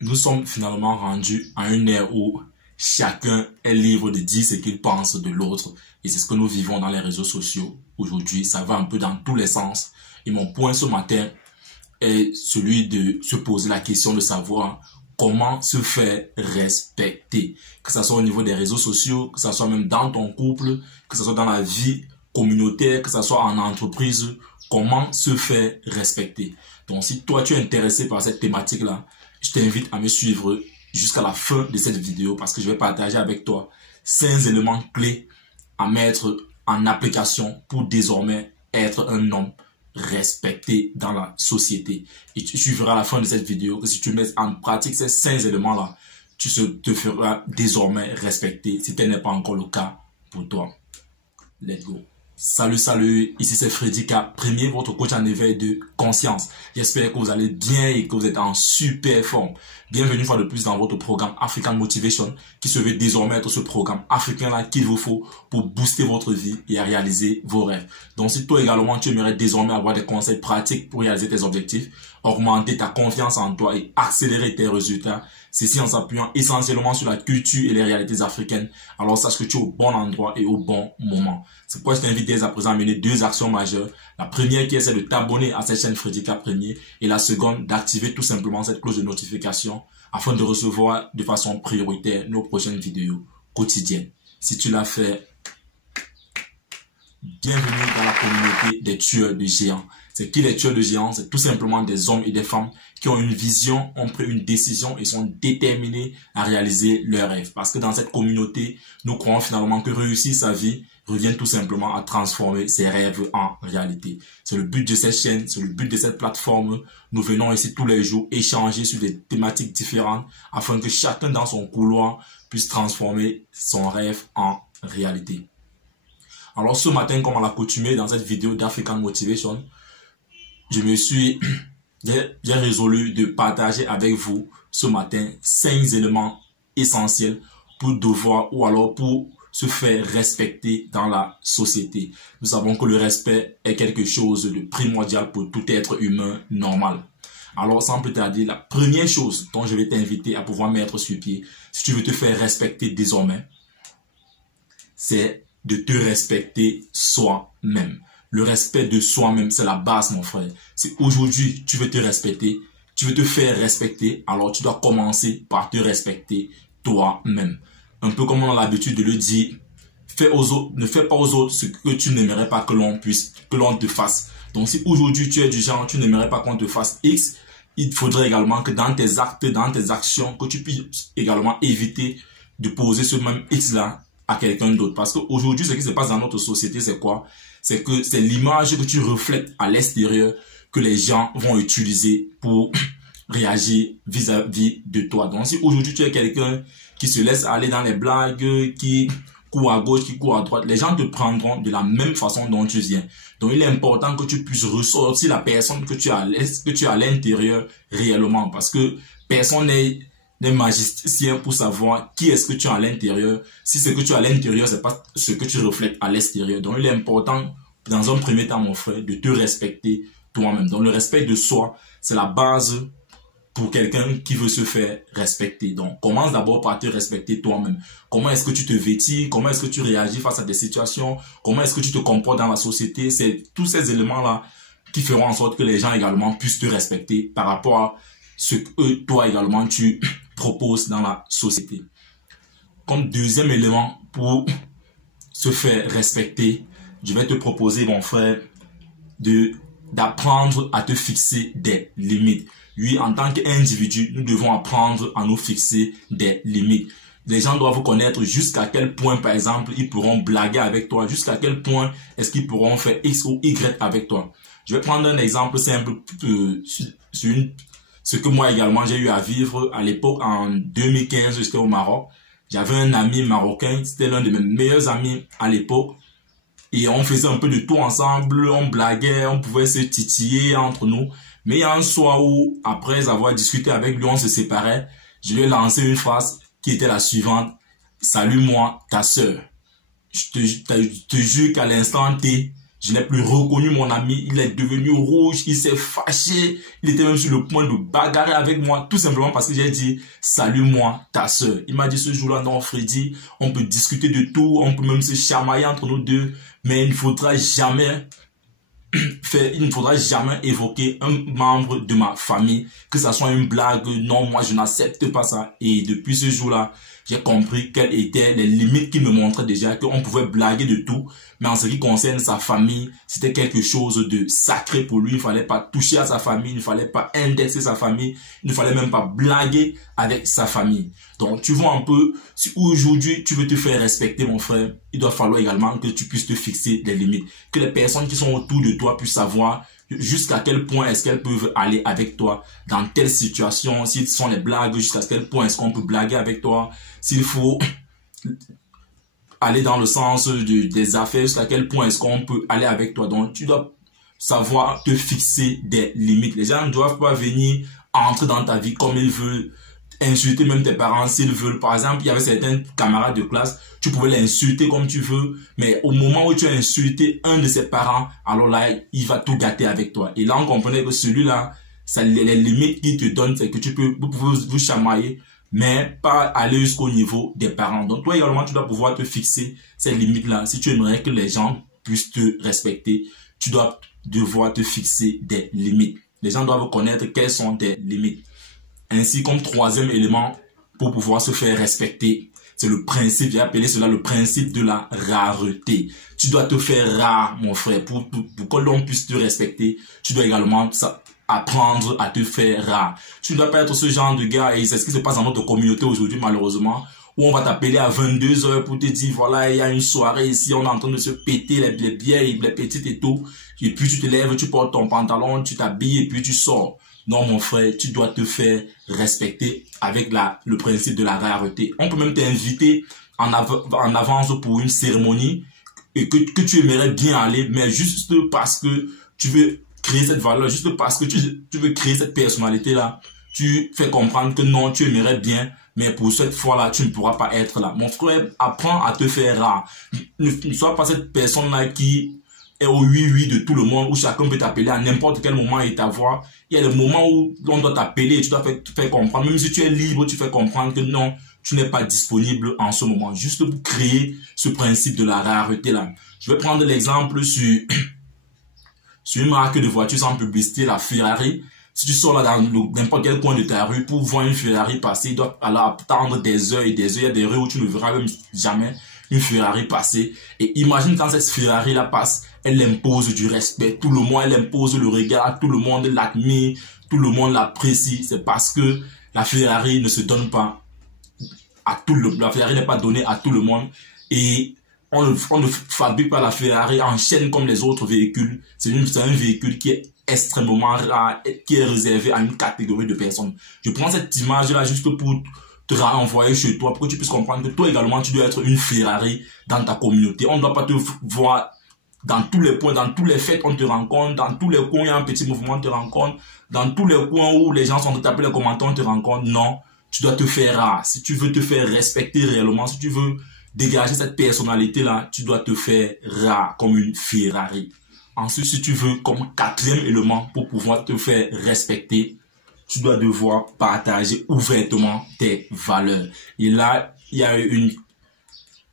nous sommes finalement rendus à une ère où chacun est libre de dire ce qu'il pense de l'autre. Et c'est ce que nous vivons dans les réseaux sociaux aujourd'hui. Ça va un peu dans tous les sens. Et mon point ce matin est celui de se poser la question de savoir comment se faire respecter. Que ce soit au niveau des réseaux sociaux, que ce soit même dans ton couple, que ce soit dans la vie communautaire, que ce soit en entreprise, comment se faire respecter. Donc si toi tu es intéressé par cette thématique-là, je t'invite à me suivre jusqu'à la fin de cette vidéo parce que je vais partager avec toi 5 éléments clés à mettre en application pour désormais être un homme respecté dans la société. Et tu suivras à la fin de cette vidéo que si tu mets en pratique ces 5 éléments-là, tu te feras désormais respecter si tel n'est pas encore le cas pour toi. Let's go. Salut, ici c'est Freddy K, premier votre coach en éveil de conscience. J'espère que vous allez bien et que vous êtes en super forme. Bienvenue une fois de plus dans votre programme African Motivation qui se veut désormais être ce programme africain-là qu'il vous faut pour booster votre vie et réaliser vos rêves. Donc si toi également tu aimerais désormais avoir des conseils pratiques pour réaliser tes objectifs, augmenter ta confiance en toi et accélérer tes résultats, ceci en s'appuyant essentiellement sur la culture et les réalités africaines, alors sache que tu es au bon endroit et au bon moment. C'est pourquoi je t'invite dès à présent à mener 2 actions majeures. La première qui est celle de t'abonner à cette chaîne Freddy K Premier et la seconde d'activer tout simplement cette cloche de notification afin de recevoir de façon prioritaire nos prochaines vidéos quotidiennes. Si tu l'as fait, bienvenue dans la communauté des tueurs de géants. C'est qui les tueurs de géants? C'est tout simplement des hommes et des femmes qui ont une vision, ont pris une décision et sont déterminés à réaliser leurs rêves. Parce que dans cette communauté, nous croyons finalement que réussir sa vie revient tout simplement à transformer ses rêves en réalité. C'est le but de cette chaîne, c'est le but de cette plateforme. Nous venons ici tous les jours échanger sur des thématiques différentes afin que chacun dans son couloir puisse transformer son rêve en réalité. Alors ce matin, comme à l'accoutumée dans cette vidéo d'African Motivation, j'ai résolu de partager avec vous ce matin 5 éléments essentiels pour devoir ou alors pour se faire respecter dans la société. Nous savons que le respect est quelque chose de primordial pour tout être humain normal. Alors sans plus tarder, la première chose dont je vais t'inviter à pouvoir mettre sur pied, si tu veux te faire respecter désormais, c'est de te respecter soi-même. Le respect de soi-même, c'est la base, mon frère. Si aujourd'hui, tu veux te respecter, tu veux te faire respecter, alors tu dois commencer par te respecter toi-même. Un peu comme on a l'habitude de le dire, ne fais pas aux autres ce que tu n'aimerais pas que l'on te fasse. Donc si aujourd'hui tu es du genre, tu n'aimerais pas qu'on te fasse X, il faudrait également que dans tes actes, dans tes actions, que tu puisses également éviter de poser ce même X-là à quelqu'un d'autre. Parce qu'aujourd'hui, ce qui se passe dans notre société, c'est quoi? C'est que c'est l'image que tu reflètes à l'extérieur que les gens vont utiliser pour réagir vis-à-vis de toi. Donc si aujourd'hui tu es quelqu'un qui se laisse aller dans les blagues, qui court à gauche, qui court à droite, les gens te prendront de la même façon dont tu viens. Donc il est important que tu puisses ressortir la personne que tu as à l'intérieur réellement. Parce que personne n'est magicien pour savoir qui est-ce que tu as à l'intérieur. Si ce que tu as à l'intérieur, c'est pas ce que tu reflètes à l'extérieur. Donc il est important, dans un premier temps, mon frère, de te respecter toi-même. Donc le respect de soi, c'est la base pour quelqu'un qui veut se faire respecter. Donc commence d'abord par te respecter toi-même. Comment est-ce que tu te vêtis? Comment est-ce que tu réagis face à des situations? Comment est-ce que tu te comportes dans la société? C'est tous ces éléments-là qui feront en sorte que les gens également puissent te respecter par rapport à ce que toi également tu proposes dans la société. Comme deuxième élément pour se faire respecter, je vais te proposer, mon frère, d'apprendre à te fixer des limites. Oui, en tant qu'individu, nous devons apprendre à nous fixer des limites. Les gens doivent connaître jusqu'à quel point, par exemple, ils pourront blaguer avec toi, jusqu'à quel point est-ce qu'ils pourront faire X ou Y avec toi. Je vais prendre un exemple simple sur ce que moi également j'ai eu à vivre à l'époque. En 2015, j'étais au Maroc. J'avais un ami marocain, c'était l'un de mes meilleurs amis à l'époque. Et on faisait un peu de tout ensemble, on blaguait, on pouvait se titiller entre nous. Mais il y a un soir où, après avoir discuté avec lui, on se séparait. Je lui ai lancé une phrase qui était la suivante. « Salut moi, ta sœur. Je te jure qu'à l'instant T, Je n'ai plus reconnu mon ami, il est devenu rouge, il s'est fâché, il était même sur le point de bagarrer avec moi, tout simplement parce que j'ai dit « Salue-moi, ta sœur ». Il m'a dit ce jour-là, non Freddy, on peut discuter de tout, on peut même se chamailler entre nous deux, mais il ne faudra jamais évoquer un membre de ma famille, que ça soit une blague. Non, moi je n'accepte pas ça. Et depuis ce jour-là, j'ai compris quelles étaient les limites qui me montraient déjà qu'on pouvait blaguer de tout, mais en ce qui concerne sa famille, c'était quelque chose de sacré pour lui. Il ne fallait pas toucher à sa famille, il ne fallait pas indexer sa famille, il ne fallait même pas blaguer avec sa famille. Donc tu vois un peu, si aujourd'hui tu veux te faire respecter mon frère, il doit falloir également que tu puisses te fixer des limites, que les personnes qui sont autour de toi puissent savoir jusqu'à quel point est-ce qu'elles peuvent aller avec toi, dans telle situation, s'ils sont les blagues, jusqu'à quel point est-ce qu'on peut blaguer avec toi, s'il faut aller dans le sens des affaires, jusqu'à quel point est-ce qu'on peut aller avec toi. Donc tu dois savoir te fixer des limites. Les gens ne doivent pas venir entrer dans ta vie comme ils veulent, insulter même tes parents s'ils veulent. Par exemple, il y avait certains camarades de classe, tu pouvais l'insulter comme tu veux, mais au moment où tu as insulté un de ses parents, alors là, il va tout gâter avec toi. Et là, on comprenait que celui-là, les limites qu'il te donne, c'est que vous pouvez vous chamailler, mais pas aller jusqu'au niveau des parents. Donc toi également, tu dois pouvoir te fixer ces limites-là. Si tu aimerais que les gens puissent te respecter, tu dois devoir te fixer des limites. Les gens doivent connaître quelles sont tes limites. Ainsi, comme troisième élément pour pouvoir se faire respecter, c'est le principe, j'ai appelé cela le principe de la rareté. Tu dois te faire rare, mon frère, pour que l'on puisse te respecter. Tu dois également apprendre à te faire rare. Tu ne dois pas être ce genre de gars, et c'est ce qui se passe dans notre communauté aujourd'hui, malheureusement, où on va t'appeler à 22 h pour te dire, voilà, il y a une soirée ici, on est en train de se péter les bières, les petites et tout. Et puis tu te lèves, tu portes ton pantalon, tu t'habilles et puis tu sors. Non, mon frère, tu dois te faire respecter avec le principe de la rareté. On peut même t'inviter en avance pour une cérémonie et que tu aimerais bien aller, mais juste parce que tu veux créer cette valeur, juste parce que tu veux créer cette personnalité-là, tu fais comprendre que non, tu aimerais bien, mais pour cette fois-là, tu ne pourras pas être là. Mon frère, apprends à te faire rare. Ne sois pas cette personne-là qui est au oui-oui de tout le monde, où chacun peut t'appeler à n'importe quel moment et t'avoir. Il y a des moments où on doit t'appeler et tu dois faire comprendre. Même si tu es libre, tu fais comprendre que non, tu n'es pas disponible en ce moment. Juste pour créer ce principe de la rareté-là. Je vais prendre l'exemple sur une marque de voiture sans publicité, la Ferrari. Si tu sors là dans n'importe quel coin de ta rue pour voir une Ferrari passer, il doit alors attendre des heures et des heures. Il y a des rues où tu ne verras même jamais une Ferrari passer. Et imagine quand cette Ferrari là passe, elle impose du respect. Tout le monde, elle impose le regard, tout le monde l'admire, tout le monde l'apprécie. C'est parce que la Ferrari ne se donne pas à la Ferrari n'est pas donnée à tout le monde. Et on ne fabrique pas la Ferrari en chaîne comme les autres véhicules. C'est un véhicule qui est extrêmement rare, qui est réservé à une catégorie de personnes. Je prends cette image-là juste pour te renvoyer chez toi, pour que tu puisses comprendre que toi également, tu dois être une Ferrari dans ta communauté. On ne doit pas te voir dans tous les points, dans tous les fêtes, on te rencontre, dans tous les coins, il y a un petit mouvement, on te rencontre, dans tous les coins où les gens sont de taper les commentaires, on te rencontre. Non, tu dois te faire rare. Si tu veux te faire respecter réellement, si tu veux dégager cette personnalité-là, tu dois te faire rare comme une Ferrari. Ensuite, si tu veux, comme quatrième élément pour pouvoir te faire respecter, tu dois devoir partager ouvertement tes valeurs. Et là, il y a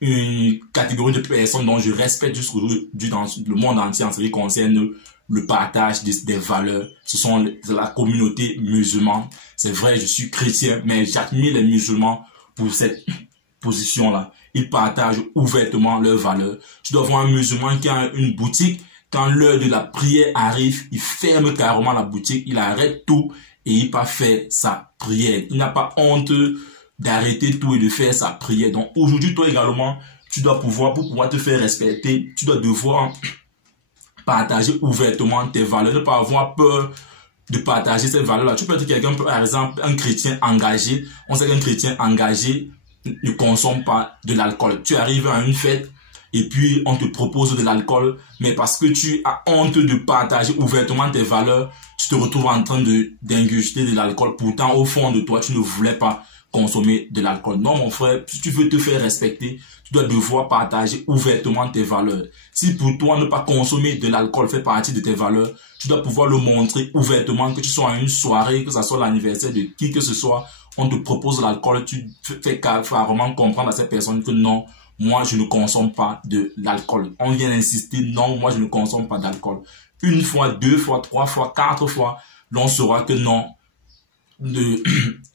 une catégorie de personnes dont je respecte jusqu'aujourd'hui dans le monde entier en ce qui concerne le partage des valeurs. Ce sont la communauté musulmane. C'est vrai, je suis chrétien, mais j'admire les musulmans pour cette position-là. Ils partagent ouvertement leurs valeurs. Tu dois voir un musulman qui a une boutique. Quand l'heure de la prière arrive, il ferme carrément la boutique, il arrête tout et il part faire sa prière. Il n'a pas honte d'arrêter tout et de faire sa prière. Donc aujourd'hui, toi également, tu dois pour pouvoir te faire respecter, tu dois devoir partager ouvertement tes valeurs, ne pas avoir peur de partager ces valeurs-là. Tu peux être quelqu'un, par exemple, un chrétien engagé. On sait qu'un chrétien engagé ne consomme pas de l'alcool. Tu arrives à une fête, et puis on te propose de l'alcool, mais parce que tu as honte de partager ouvertement tes valeurs, tu te retrouves en train d'ingurgiter de l'alcool. Pourtant, au fond de toi, tu ne voulais pas consommer de l'alcool. Non, mon frère, si tu veux te faire respecter, tu dois devoir partager ouvertement tes valeurs. Si pour toi, ne pas consommer de l'alcool fait partie de tes valeurs, tu dois pouvoir le montrer ouvertement, que tu sois à une soirée, que ce soit l'anniversaire de qui que ce soit, on te propose de l'alcool, tu fais carrément comprendre à cette personne que non, moi, je ne consomme pas de l'alcool. On vient insister, non, moi, je ne consomme pas d'alcool. Une fois, deux fois, trois fois, quatre fois, l'on saura que non,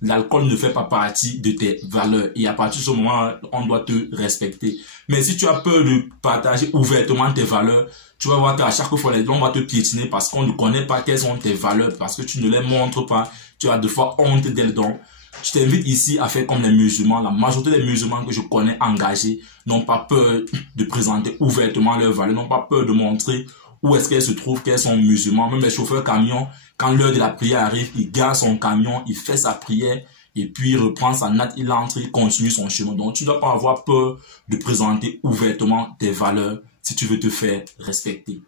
l'alcool ne fait pas partie de tes valeurs. Et à partir de ce moment, on doit te respecter. Mais si tu as peur de partager ouvertement tes valeurs, tu vas voir qu'à chaque fois, on va te piétiner parce qu'on ne connaît pas quelles sont tes valeurs, parce que tu ne les montres pas. Tu as des fois honte d'elles. Donc, je t'invite ici à faire comme les musulmans. La majorité des musulmans que je connais engagés n'ont pas peur de présenter ouvertement leurs valeurs, n'ont pas peur de montrer où est-ce qu'elles se trouvent, qu'elles sont musulmans. Même les chauffeurs camions, quand l'heure de la prière arrive, il gare son camion, il fait sa prière, et puis il reprend sa natte, il entre, il continue son chemin. Donc tu ne dois pas avoir peur de présenter ouvertement tes valeurs si tu veux te faire respecter.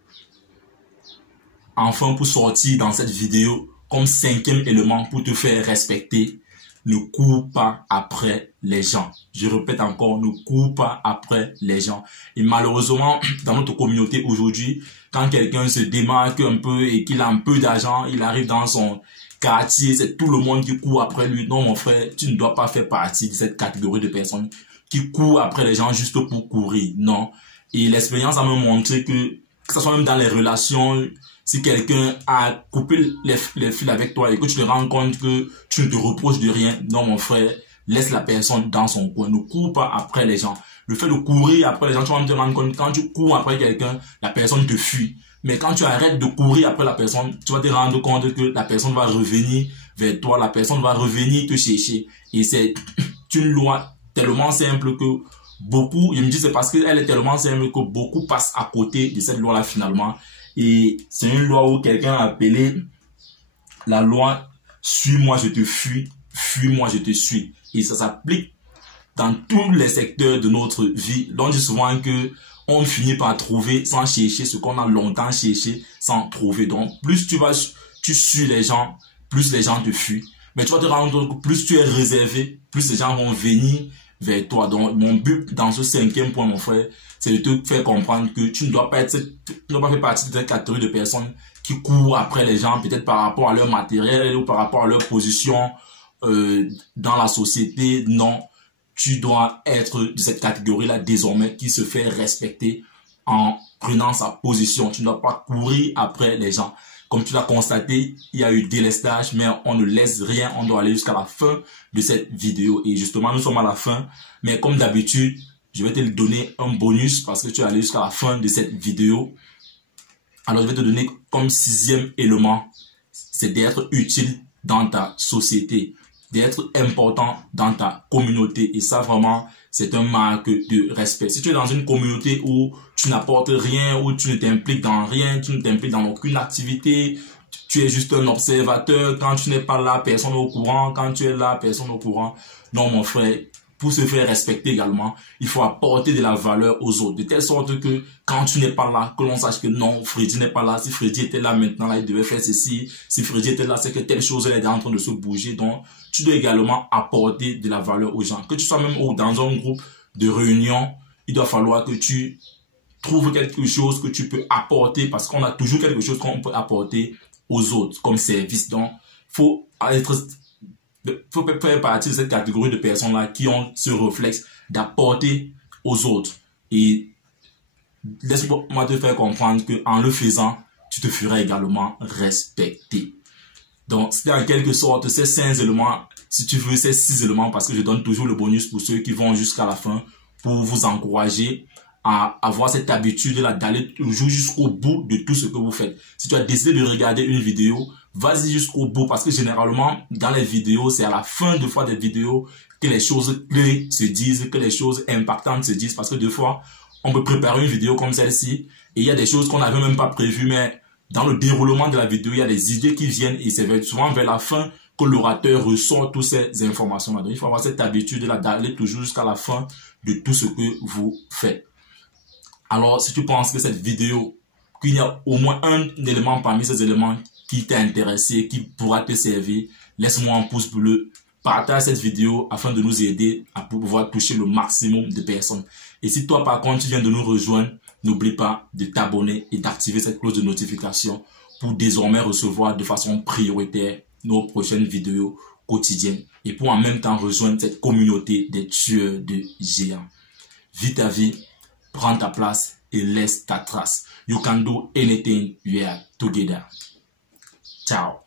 Enfin, pour sortir dans cette vidéo, comme 5e élément pour te faire respecter, ne cours pas après les gens. Je répète encore, ne cours pas après les gens. Et malheureusement, dans notre communauté aujourd'hui, quand quelqu'un se démarque un peu et qu'il a un peu d'argent, il arrive dans son quartier, c'est tout le monde qui court après lui. Non, mon frère, tu ne dois pas faire partie de cette catégorie de personnes qui courent après les gens juste pour courir. Non. Et l'expérience a me montré que ce soit même dans les relations, si quelqu'un a coupé les fils avec toi et que tu te rends compte que tu ne te reproches de rien, non mon frère, laisse la personne dans son coin. Ne cours pas après les gens. Le fait de courir après les gens, tu vas te rendre compte, quand tu cours après quelqu'un, la personne te fuit. Mais quand tu arrêtes de courir après la personne, tu vas te rendre compte que la personne va revenir vers toi, la personne va revenir te chercher. Et c'est une loi tellement simple que beaucoup, je me dis c'est parce qu'elle est tellement simple que beaucoup passent à côté de cette loi-là finalement. Et c'est une loi où quelqu'un a appelé la loi « Suis-moi, je te fuis, fuis-moi, je te suis ». Et ça s'applique dans tous les secteurs de notre vie. On dit souvent que on finit par trouver sans chercher ce qu'on a longtemps cherché sans trouver. Donc, plus tu suis les gens, plus les gens te fuient. Mais tu vas te rendre compte que plus tu es réservé, plus les gens vont venir vers toi. Donc, mon but dans ce 5e point, mon frère, c'est de te faire comprendre que tu ne dois pas faire partie de cette catégorie de personnes qui courent après les gens, peut-être par rapport à leur matériel ou par rapport à leur position dans la société. Non, tu dois être de cette catégorie-là désormais qui se fait respecter en prenant sa position. Tu ne dois pas courir après les gens. Comme tu l'as constaté, il y a eu délestage, mais on ne laisse rien. On doit aller jusqu'à la fin de cette vidéo. Et justement, nous sommes à la fin. Mais comme d'habitude, je vais te donner un bonus parce que tu es allé jusqu'à la fin de cette vidéo. Alors, je vais te donner comme 6e élément, c'est d'être utile dans ta société, d'être important dans ta communauté. Et ça, vraiment, c'est un marque de respect. Si tu es dans une communauté où tu n'apportes rien, où tu ne t'impliques dans rien, tu ne t'impliques dans aucune activité, tu es juste un observateur, quand tu n'es pas là, personne n'est au courant, quand tu es là, personne n'est au courant. Non, mon frère, pour se faire respecter également, il faut apporter de la valeur aux autres, de telle sorte que quand tu n'es pas là, que l'on sache que non, Freddy n'est pas là. Si Freddy était là maintenant, là, il devait faire ceci. Si Freddy était là, c'est que telle chose elle est en train de se bouger. Donc, tu dois également apporter de la valeur aux gens. Que tu sois même dans un groupe de réunion, il doit falloir que tu trouves quelque chose que tu peux apporter parce qu'on a toujours quelque chose qu'on peut apporter aux autres comme service. Donc, faut faire partie de cette catégorie de personnes-là qui ont ce réflexe d'apporter aux autres. Et laisse-moi te faire comprendre qu'en le faisant, tu te feras également respecter. Donc, c'est en quelque sorte ces 5 éléments, si tu veux, ces 6 éléments, parce que je donne toujours le bonus pour ceux qui vont jusqu'à la fin, pour vous encourager à avoir cette habitude-là d'aller toujours jusqu'au bout de tout ce que vous faites. Si tu as décidé de regarder une vidéo, vas-y jusqu'au bout parce que généralement, dans les vidéos, c'est à la fin de fois des vidéos que les choses clés se disent, que les choses impactantes se disent parce que des fois, on peut préparer une vidéo comme celle-ci et il y a des choses qu'on n'avait même pas prévues, mais dans le déroulement de la vidéo, il y a des idées qui viennent et c'est souvent vers la fin que l'orateur ressort toutes ces informations-là. Donc, il faut avoir cette habitude-là d'aller toujours jusqu'à la fin de tout ce que vous faites. Alors, si tu penses que cette vidéo, qu'il y a au moins un élément parmi ces éléments qui t'a intéressé, qui pourra te servir, laisse-moi un pouce bleu, partage cette vidéo afin de nous aider à pouvoir toucher le maximum de personnes. Et si toi, par contre, tu viens de nous rejoindre, n'oublie pas de t'abonner et d'activer cette cloche de notification pour désormais recevoir de façon prioritaire nos prochaines vidéos quotidiennes et pour en même temps rejoindre cette communauté des tueurs de géants. Vis ta vie, prends ta place et laisse ta trace. You can do anything, we are together. Ciao.